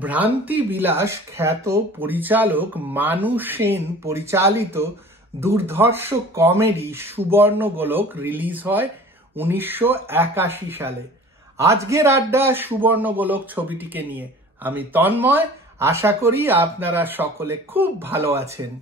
ভ্রান্তি বিলাস খ্যাত পরিচালক মানু সেন পরিচালিত দুর্ধর্ষ কমেডি সুবর্ণ গোলক রিলিজ হয় 1981 সালে। আজকের আড্ডা সুবর্ণ গোলক ছবিটিকে নিয়ে। আমি তন্ময়, আশা করি আপনারা সকলে খুব ভালো আছেন।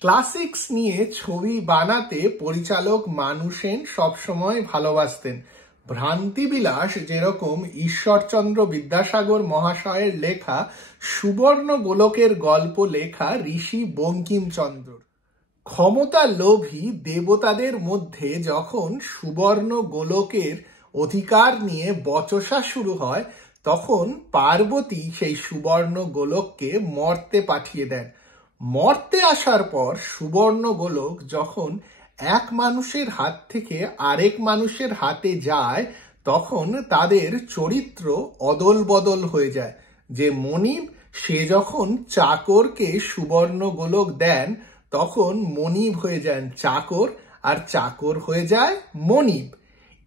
ক্লাসিক্স নিয়ে ছবি বানাতে পরিচালক মানু সেন সবসময় ভালোবাসতেন। ভ্রান্তি বিলাস যেরকম ঈশ্বরচন্দ্র বিদ্যাসাগর মহাশয়ের লেখা, সুবর্ণ গোলকের গল্প লেখা ঋষি বঙ্কিমচন্দ্র। ক্ষমতা লোভী দেবতাদের মধ্যে যখন সুবর্ণ গোলকের অধিকার নিয়ে বচসা শুরু হয়, তখন পার্বতী সেই সুবর্ণ গোলককে মর্তে পাঠিয়ে দেন। মর্তে আসার পর সুবর্ণ গোলক যখন এক মানুষের হাত থেকে আরেক মানুষের হাতে যায়, তখন তাদের চরিত্র অদল বদল হয়ে যায়। যে মনিব, সে যখন চাকরকে সুবর্ণ গোলক দেন, তখন মনিব হয়ে যান চাকর, আর চাকর হয়ে যায় মনিব।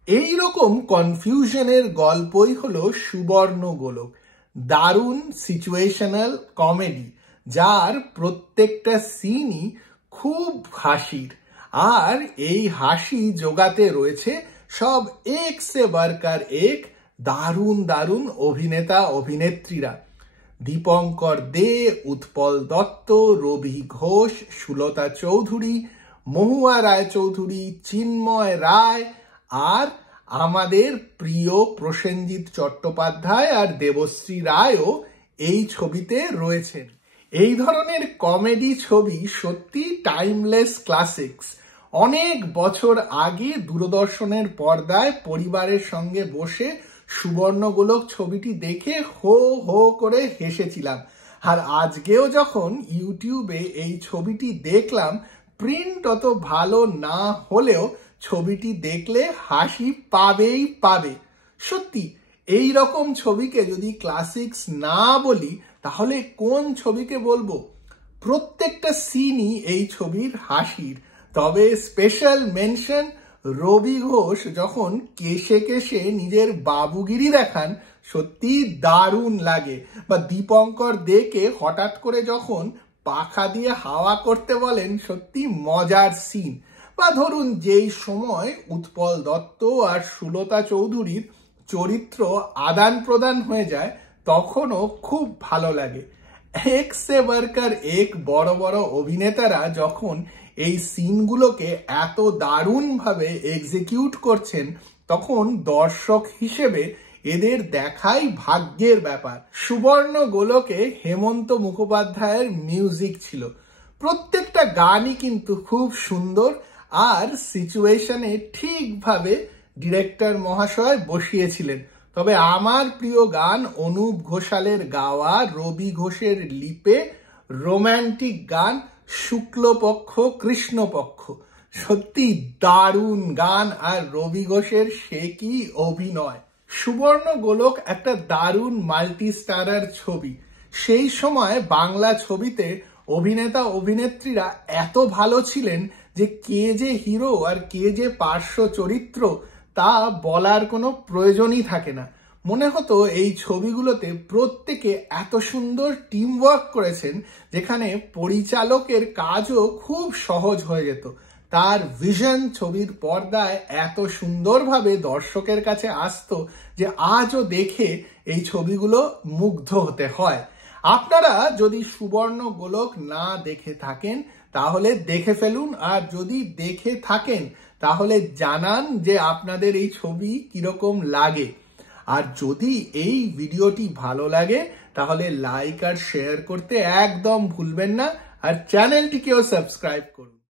এই রকম কনফিউশনের গল্পই হলো সুবর্ণ গোলক। দারুণ সিচুয়েশনাল কমেডি, যার প্রত্যেকটা সিনই খুব হাসির। আর এই হাসি জোগাতে রয়েছে সব এক সে বারকার এক দারুণ দারুণ অভিনেতা অভিনেত্রীরা। দীপঙ্কর দে, উৎপল দত্ত, রবি ঘোষ, সুলতা চৌধুরী, মহুয়া রায়চৌধুরী, চিন্ময় রায়, আর আমাদের প্রিয় প্রসেনজিৎ চট্টোপাধ্যায় আর দেবশ্রী রায়ও এই ছবিতে রয়েছেন। এই ধরনের কমেডি ছবি সত্যি টাইমলেস ক্লাসিক্স। অনেক বছর আগে দূরদর্শনের পর্দায় পরিবারের সঙ্গে বসে সুবর্ণ গোলক ছবিটি দেখে হো হো করে হেসেছিলাম। আর আজকেও যখন ইউটিউবে এই ছবিটি দেখলাম, প্রিন্ট অত ভালো না হলেও ছবিটি দেখলে হাসি পাবেই পাবে। সত্যি এই রকম ছবিকে যদি ক্লাসিক্স না বলি, তাহলে কোন ছবিকে বলবো? প্রত্যেকটা সিনই এই ছবির হাসির। তবে স্পেশাল মেনশন রবি ঘোষ যখন কেশে কেশে নিজের বাবুগিরি দেখান, সত্যি দারুণ লাগে। বা দীপঙ্কর দেকে হঠাৎ করে যখন পাখা দিয়ে হাওয়া করতে বলেন, সত্যি মজার সিন। বা ধরুন যেই সময় উৎপল দত্ত আর সুলতা চৌধুরীর চরিত্র আদান প্রদান হয়ে যায়, তখনও খুব ভালো লাগে। এক সে বারকার এক বড় বড় অভিনেতারা যখন এই সিনগুলোকে এত দারুণভাবে এক্সিকিউট করছেন, তখন দর্শক হিসেবে এদের দেখাই ভাগ্যের ব্যাপার। সুবর্ণ গোলকে হেমন্ত মুখোপাধ্যায়ের মিউজিক ছিল। প্রত্যেকটা গানই কিন্তু খুব সুন্দর, আর সিচুয়েশনে ঠিকভাবে ডিরেক্টর মহাশয় বসিয়েছিলেন। তবে আমার প্রিয় গান অনুপ ঘোষালের গাওয়া রবি ঘোষের লিপে রোম্যান্টিক গান শুক্লপক্ষ কৃষ্ণপক্ষ। সত্যি দারুণ গান, আর রবি ঘোষের সে কি অভিনয়। সুবর্ণ গোলক একটা দারুণ মাল্টি স্টারার ছবি। সেই সময় বাংলা ছবিতে অভিনেতা অভিনেত্রীরা এত ভালো ছিলেন যে কে যে হিরো আর কে যে পার্শ্ব চরিত্র তা বলার কোনো প্রয়োজনই থাকে না। মনে হতো এই ছবিগুলোতে প্রত্যেকে এত সুন্দর টিম ওয়ার্ক করেছেন, যেখানে পরিচালকের কাজও খুব সহজ হয়ে যেত। তার ভিশন ছবির পর্দায় এত সুন্দরভাবে দর্শকের কাছে আসতো যে আজও দেখে এই ছবিগুলো মুগ্ধ হতে হয়। আপনারা যদি সুবর্ণ গোলক না দেখে থাকেন, তাহলে দেখে ফেলুন। আর যদি দেখে থাকেন, তাহলে জানান যে আপনাদের এই ছবি কিরকম লাগে। আর যদি এই ভিডিওটি ভালো লাগে, তাহলে লাইক আর শেয়ার করতে একদম ভুলবেন না, আর চ্যানেলটিকেও সাবস্ক্রাইব করুন।